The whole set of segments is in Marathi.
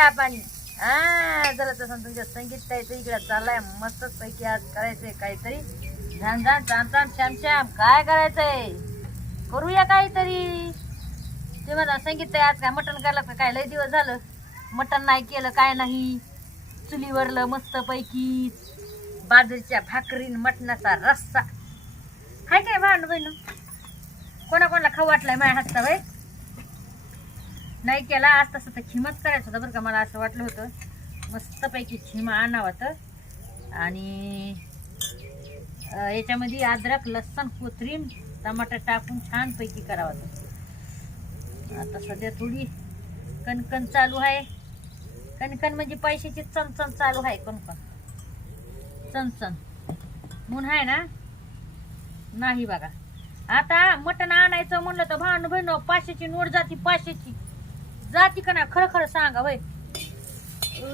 चहा पाणी हा झालं तसं तुमच्या संगीत ताईचं इकडे चाललाय. मस्तच पैकी आज करायचंय काहीतरी. झान झान छान छान श्याम श्याम काय करायचंय? करूया काहीतरी. ते म्हणा संगीत ताई आज काय मटण करायला का काय? लय दिवस झालं. मटण नाही केलं काय नाही. चुलीवरलं मस्त पैकी. बाजरीच्या भाकरीन मटणाचा रस्सा. काय काय भांड बहिण? कोणाकोणाला खाऊ वाटलाय माझ्या हातचा बाई नाही केला आज तसं तर खिमच करायचं होतं बरं का मला असं वाटलं होतं. मस्तपैकी खिमा आणावा तर आणि याच्यामध्ये अद्रक लसण कोथरीम टमाटर टाकून छानपैकी करावं तर आता सध्या थोडी कणकण चालू आहे. कणकण म्हणजे पैशाची चणचण चालू आहे कणकण. चणचण. म्हणून आहे ना? नाही बघा. आता मटण आणायचं म्हणलं तर भांड बहिण पाचशेची नोट जाती पाचशेची. जाती का ना खरं खरं सांगा वय.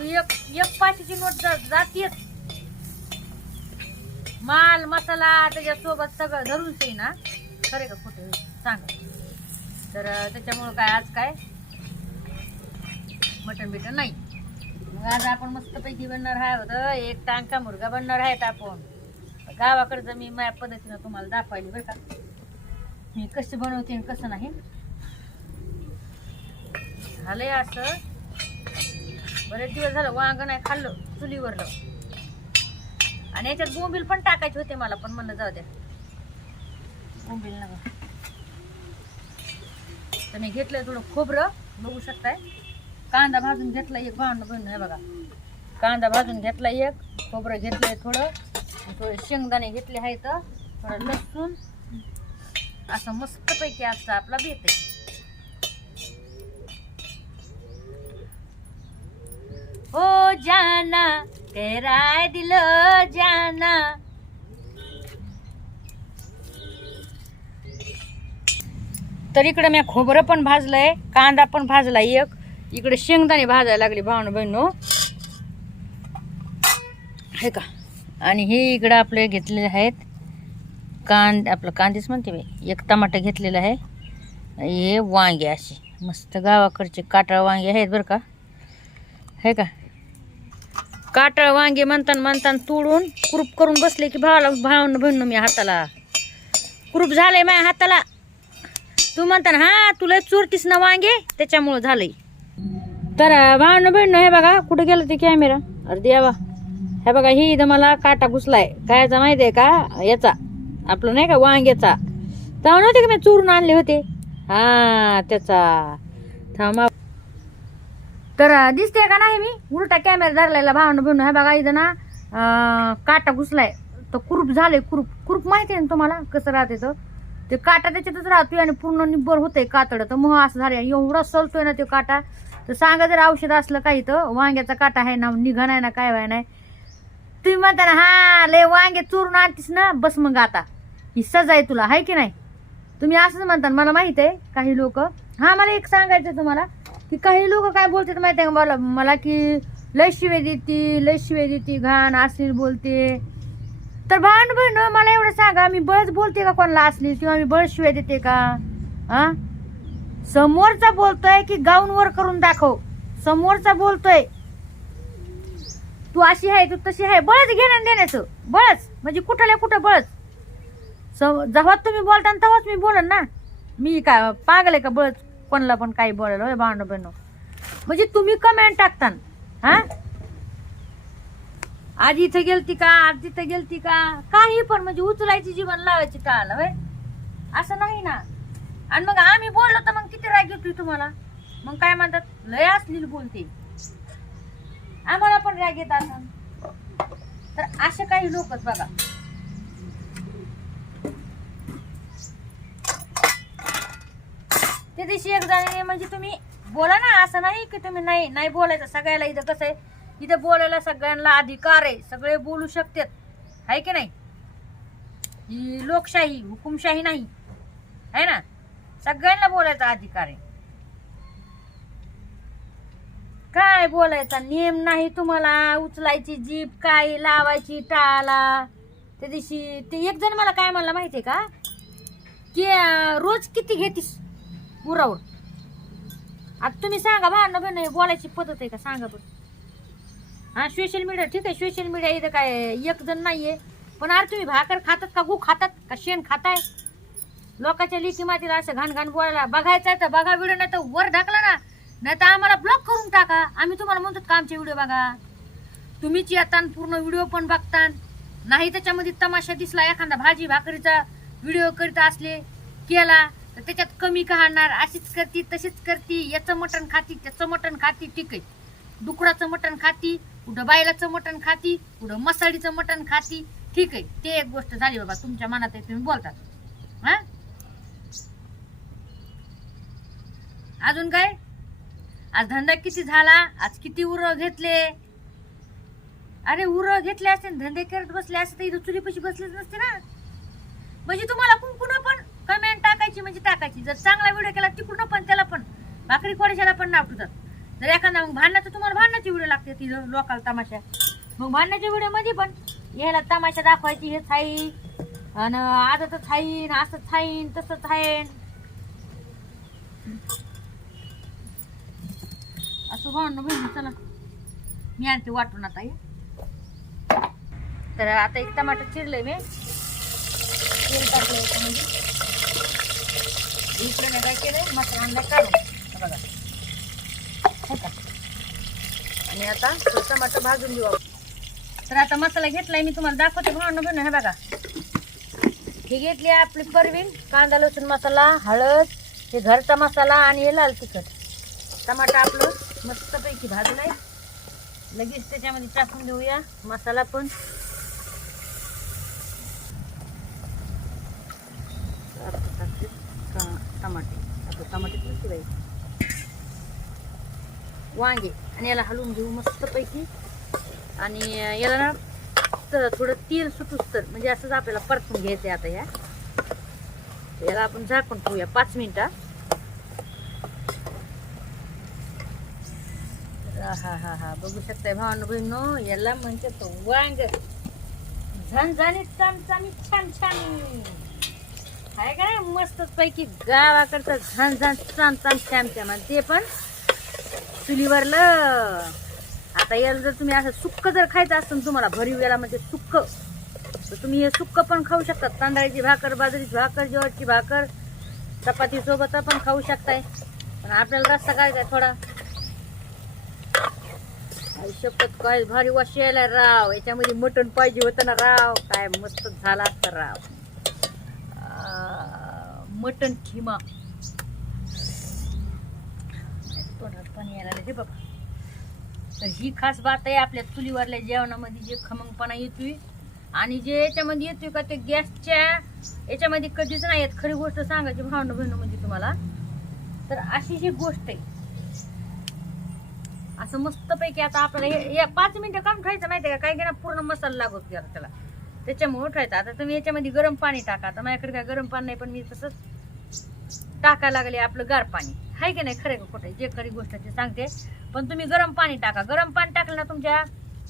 एक एक पाचशेची नोट जा- जातीयच माल मसाला त्याच्यासोबत सगळं धरूनच आहे ना. खरे का खोटे? सांगा. तर त्याच्यामुळं काय आज काय? मटण बिटन नाही. मग आज आपण मस्तपैकी बनणार आहे होतं. एक टांका मुर्गा बनणार आहेत आपण. गावाकडचं मी माझ्या पद्धतीनं तुम्हाला दाखवायली बरं का. मी कसं बनवते कसं नाही. झालंय असं. बरेच दिवस झालं वांग नाही खाल्लं चुलीवरलं. आणि याच्यात बोंबील पण टाकायचे होते मला पण म्हणलं जाऊ द्या. बोंबील नका. तर मी घेतलंय थोडं खोबरं बघू शकताय. कांदा भाजून घेतला एक भांड बनून हे बघा. कांदा भाजून घेतला एक खोबरं घेतलंय थोडं. थोडे शेंगदाणे घेतले आहेत थोडं लसूण. असं मस्तपैकी आजचा आपला भेट आहे ओ जाना तेरा दिल जाना. तर इकडे मी खोबरं पण भाजलंय कांदा पण भाजला एक. इकडे शेंगदाणे भाजायला लागले भावनं बहिणो हे का? आणि हे इकडं आपले घेतलेले आहेत. कांद आपलं कांदेच म्हणते मी. एक टमाटर घेतलेला आहे. हे वांगे असे. मस्त गावाकडचे काटाळ वांगे आहेत बरं का. हे का? काटळ वांगे म्हणताना म्हणताना तोडून कुरूप करून बसले की भावाला भावनं बहिण मी हाताला. कुरूप झालंय माझ्या हाताला. तू म्हणता ना हा तुला चोरतीस ना वांगे. त्याच्यामुळं झालंय. तर भावनं बहिणं हे बघा कुठं गेलं ते कॅमेरा अरे देवा हे बघा ही इथं मला काटा घुसलाय. कायचा माहिती आहे का? याचा. आपलं नाही का वांग्याचा. तेव्हा नव्हते का मी चोरून आणले होते. हा त्याचा. थांबा तर दिसते का नाही मी? उलटा कॅमेरा धरलेला भावनं बनू हे बघा इथं ना काटा घुसलाय. तर कुरूप झालंय कुरूप. कुरूप माहिती आहे ना तुम्हाला कसं राहते तर ते काटा त्याच्यातच राहतोय आणि पूर्ण निब्बर होतंय कातड तर मग असं झालं एवढा सलतोय ना ते काटा. तर सांगा जर औषध असलं काही तर. वांग्याचा काटा आहे ना निघा नाही ना काय व्हाय नाही. तुम्ही म्हणता ना हा लय वांगे चोरून आणतीस ना बस मग आता. ही सजा आहे तुला आहे की नाही? तुम्ही असंच म्हणता मला माहीत आहे काही लोक. हा मला एक सांगायचं तुम्हाला. की काही लोक काय बोलतात माहिती आहे का? मला मला की लय शिवे देती लय शिवे देती घाण असली बोलते. तर भांड बहिण मला एवढं सांगा मी बळच बोलते का कोणाला असली किंवा मी बळ शिवाय देते का? हा? समोरचा बोलतोय की गाऊन वर करून दाखव. समोरचा बोलतोय. तू अशी आहे तू तशी आहे. बळच घेणं देण्याचं. बळच. म्हणजे कुठल्या कुठं बळच? सम- जेव्हा तुम्ही बोलता ना तेव्हाच मी बोलन ना. मी का पागल आहे का बळच? कोणाला पण काही बोलायला होय भांड बहिण म्हणजे तुम्ही कमेंट टाकता हा? आज इथे गेलती का? आज तिथे गेलती का? काही पण म्हणजे उचलायची जीवन लावायची का आलं होय? असं नाही ना. आणि मग आम्ही बोललो तर मग किती राग येतोय तुम्हाला? मग काय म्हणतात? लय असलेली बोलते. आम्हाला पण राग येत असं तर असे काही लोकच बघा. त्या दिवशी एक जणाने म्हणजे तुम्ही बोला ना असं नाही की तुम्ही नाही नाही बोलायचं. सगळ्याला इथं कसं आहे इथं बोलायला सगळ्यांना अधिकार आहे. सगळे बोलू शकतात. आहे की नाही? ही लोकशाही हुकुमशाही नाही. आहे ना? सगळ्यांना बोलायचा अधिकार आहे. काय बोलायचा? नियम नाही तुम्हाला. उचलायची जीप काय लावायची टाळा त्या दिवशी ते एक जण मला काय म्हणला माहितीये का? की रोज किती घेतीस? पुरावर. आता तुम्ही सांगा भांडणं बहिण हे बोलायची पद्धत आहे का? सांगा बरं. हां सोशल मीडिया ठीक आहे सोशल मीडिया इथं काय एक जण आहे पण अरे तुम्ही भाकर खातात का गु खातात का शेण खाताय? लोकांच्या लेखी मातीला असं घाण घाण बोलायला बघायचं आहे तर बघा व्हिडिओ नाही तर वर ढकला ना. नाही तर आम्हाला ब्लॉक करून टाका. आम्ही तुम्हाला म्हणतो का आमचे व्हिडिओ बघा? तुम्हीच येता पूर्ण व्हिडिओ पण बघता नाही त्याच्यामध्ये तमाशा दिसला एखादा भाजी भाकरीचा व्हिडिओ करीत असले केला तर त्याच्यात कमी खाणार अशीच करती तशीच करती. याचं मटण खाती त्याचं मटण खाती ठीक आहे. डुकराचं मटण खाती कुठं बायलाचं मटण खाती कुठं मसाळीचं मटण खाती ठीक आहे. ते एक गोष्ट झाली बाबा तुमच्या मनात आहे तुम्ही बोलतात हा? अजून काय? आज धंदा किती झाला? आज किती उर घेतले? अरे उर घेतले असते धंदे करत बसले असते तर इथं चुलीपाशी बसलेच नसते ना. म्हणजे तुम्हाला कुंकुन पण टाकायची म्हणजे टाकायची. जर चांगला व्हिडिओ केला तिकडून पण त्याला पण. भाकरी कोडशाला पण नाव जर एखादा मग भांडणाचं तुम्हाला भांडणाची व्हिडिओ लागते तिथं लोकाला तमाशा. मग भांडणाच्या व्हिडिओमध्ये पण याला तमाशा दाखवायची हे थाई आणि आता थाईन असं थाईन तसं थाईन असं भांडणं बहिणी चला. मी आणते वाटून आता हे. तर आता एक टमाटर चिरलंय मी. तेल टाकलं इकडे नाही काय केलंय मसाला आणलाय काढून बघा आणि आता टमाटर भाजून देऊ आपण. तर आता मसाला घेतलाय मी तुम्हाला दाखवते भावनं बनव हे बघा. ही घेतली आपली परवीन कांदा लसूण मसाला हळद हे घरचा मसाला आणि हे लाल तिखट. टमाटा आपलं मस्तपैकी भाजलं आहे लगेच त्याच्यामध्ये टाकून देऊया मसाला पण आता टाकते का- टमाटे. आता टमाटे किती वांगे. आणि याला हलवून घेऊ मस्तपैकी. आणि याला ना तर थोडं तेल सुटूस तर म्हणजे असंच आपल्याला परतून घ्यायचं आता या. याला आपण झाकून ठेवूया पाच मिनिटं. हा हा हा बघू शकताय भावानं बहिणो याला म्हणजे तो वांग. झणझणीत चमचमीत छान छान आहे का नाही? मस्तच पैकी गावाकडचं झणझण चमचम छान छान आणि ते पण चुलीवरलं. आता याला जर तुम्ही असं सुक्क जर खायचं असतं तुम्हाला भरीव याला म्हणजे सुक्क. तर तुम्ही हे सुक्क पण खाऊ शकता. तांदळाची भाकर बाजरीची भाकर ज्वारीची भाकर चपाती सोबत पण खाऊ शकताय. पण आपल्याला रस्ता काय काय थोडा? आई शपथ काय? भारी वाशी यायला राव. याच्यामध्ये मटण पाहिजे होतं ना राव. काय मस्त झाला असतं राव. मटन खिमा. तोंडात पाणी यायला हे बघा तर ही खास बात आहे आपल्या चुलीवरल्या जेवणामध्ये जे खमंगपणा येतोय आणि जे याच्यामध्ये येतोय का ते गॅसच्या याच्यामध्ये कधीच नाही येत. खरी गोष्ट सांगायची भावनं बहिणं म्हणजे तुम्हाला. तर अशी ही गोष्ट आहे असं मस्तपैकी आता आपल्याला हे- पाच मिनिटं काम ठेवायचं माहिती आहे का? काय घेणार ना पूर्ण मसाला लागत गेला त्याला. त्याच्यामुळे उठायचं आता तुम्ही याच्यामध्ये गरम पाणी टाका. आता माझ्याकडे काय गरम पाणी नाही पण मी तसंच टाकायला लागले आपलं गार पाणी. आहे की नाही? खरं का खोटं? जे खरी गोष्ट आहे ते सांगते. पण तुम्ही गरम पाणी टाका. गरम पाणी टाकलं ना तुमच्या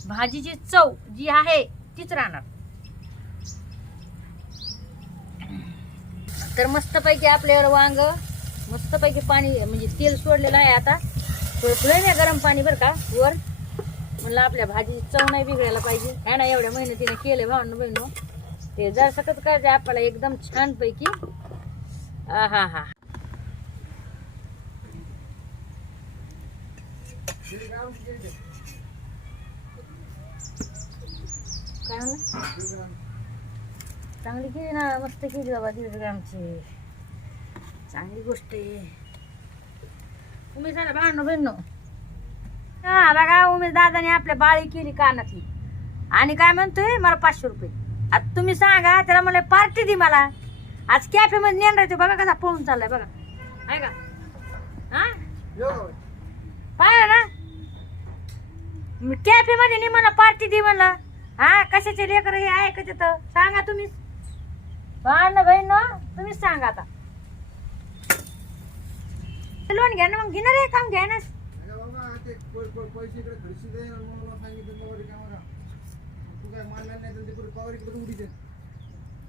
भाजीची चव जी आहे तीच राहणार. तर मस्तपैकी आपल्यावर वांग मस्तपैकी पाणी म्हणजे तेल सोडलेलं आहे आता. थोडं गरम पाणी बरं का? वर. म्हणलं आपल्या भाजी चव नाही बिघडायला पाहिजे. है ना एवढ्या मेहनतीने केले भावनं बहिणू. ते जर सकत करायचं आपल्याला एकदम छानपैकी. हा हा. हा काय म्हणलं? चांगली केली ना मस्त केली बाबा दीड ग्रामची चांगली गोष्ट आहे. तुम्ही झाला भांडणं बहिणं. हा बघा उमेश दादाने आपल्या बाळी केली कानातली. आणि काय म्हणतोय? मला पाचशे रुपये. आता तुम्ही सांगा त्याला मला पार्टी दे मला. आज कॅफे मध्ये नेणार बघा कसा पळून चाललाय बघा. आहे का? हा? पाहिलं ना? कॅफे मध्ये नाही मला पार्टी दे म्हणला. हा कशाचे लेकर हे आहे का तिथं सांगा तुम्ही. भांडणं बहीण तुम्हीच सांगा आता. लोन घ्या ना मग घेणार आहे काम घ्या ना. पैसे इकडे खर्ची दे आणि मग मला सांगितलं बाबा रिकामा का तू काय मानणार नाही तर तिकडे पावर इकडे उडी दे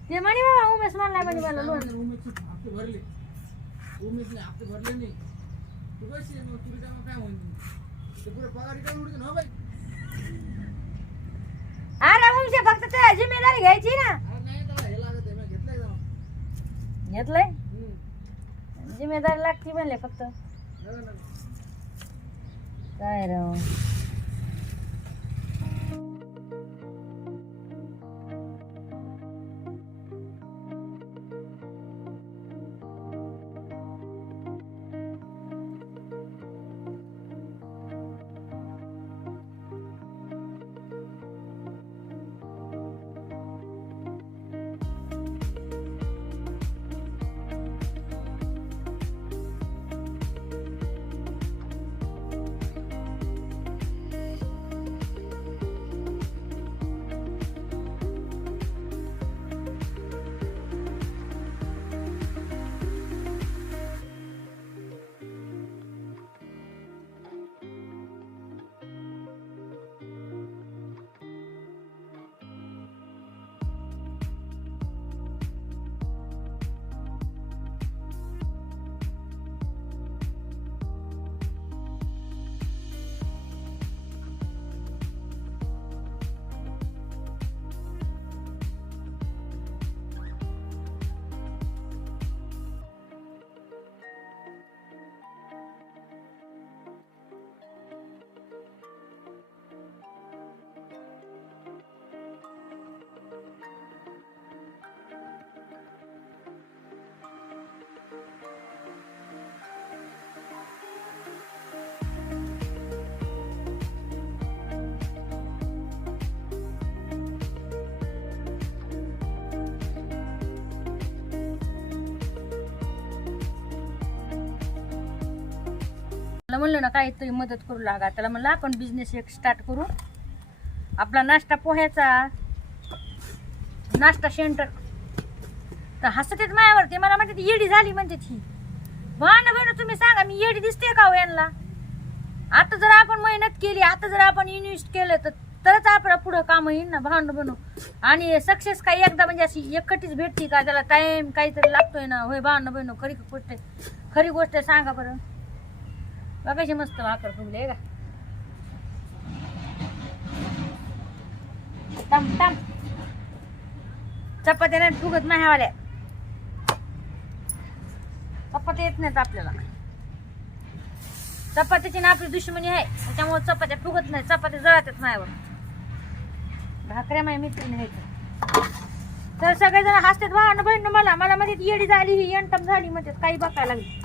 ते म्हणे बाबा उमेश म्हणलाय म्हणे मला लोन उमेशचे हप्ते भरले. उमेशने हप्ते भरले नाही. तू कशी मग? तुला मग काय म्हणते ते पुढे पगार काय उडते ना हो बाई. अरे वंश फक्त तुझ्या जिम्मेदारी घ्यायची ना. घेतलंय. जिम्मेदारी लागती म्हणले फक्त. काय राव त्याला म्हणलं ना काहीतरी मदत करू लागा. त्याला म्हणलं आपण बिझनेस एक स्टार्ट करू. आपला नाश्ता पोह्याचा. नाश्ता सेंटर तर हसत येत मायावरती मला म्हणते ती येडी झाली म्हणते ती भान बहिण तुम्ही सांगा मी येडी दिसते का हो यांना? आता जर आपण मेहनत केली आता जर आपण इन्व्हेस्ट केलं तर तरच आपला पुढं काम येईल ना भांड बनू आणि सक्सेस काही एकदा म्हणजे अशी एकटीच भेटती का? त्याला टाईम काहीतरी लागतोय ना. होय भांड बनू खरी गोष्ट आहे. खरी गोष्ट आहे सांगा बरं. बघायची मस्त भाकर फुगले का? टम टम चपात्या नाही फुगत माह्यावाल्या. चपात्या येत नाहीत आपल्याला. चपात्याची ना आपली दुश्मनी आहे त्याच्यामुळे चपात्या फुगत नाही चपात्या जळतात मायावर भाकऱ्या माझ्या मैत्रिणी आहेत. तर सगळेजण हसतात भावना बहिण मला. मला मध्ये येडी झाली ही यंटम झाली म्हणतात. काही बघायला लागली.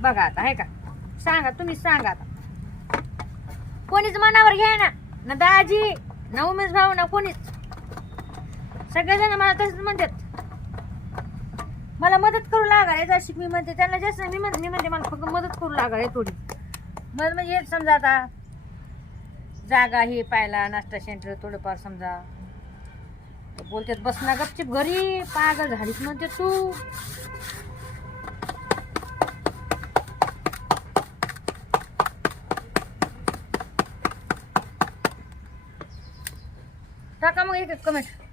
बघा आता आहे का? सांगा तुम्ही सांगा आता. कोणीच मनावर घ्या ना ना दाजी ना उमेश भाऊ ना कोणीच. सगळेजण मला तसंच म्हणतात. मला मदत करू लागाय जशी मी म्हणते त्यांना जास्त मी म्हणते मी म्हणते मला फक्त मदत करू लागाय थोडी. मग म्हणजे हेच समजा आता जागा हे पाहायला नाश्ता सेंटर थोडंफार समजा. बोलतात बस ना गपचिप घरी पागल झालीच म्हणते तू. टाका एक कमेंट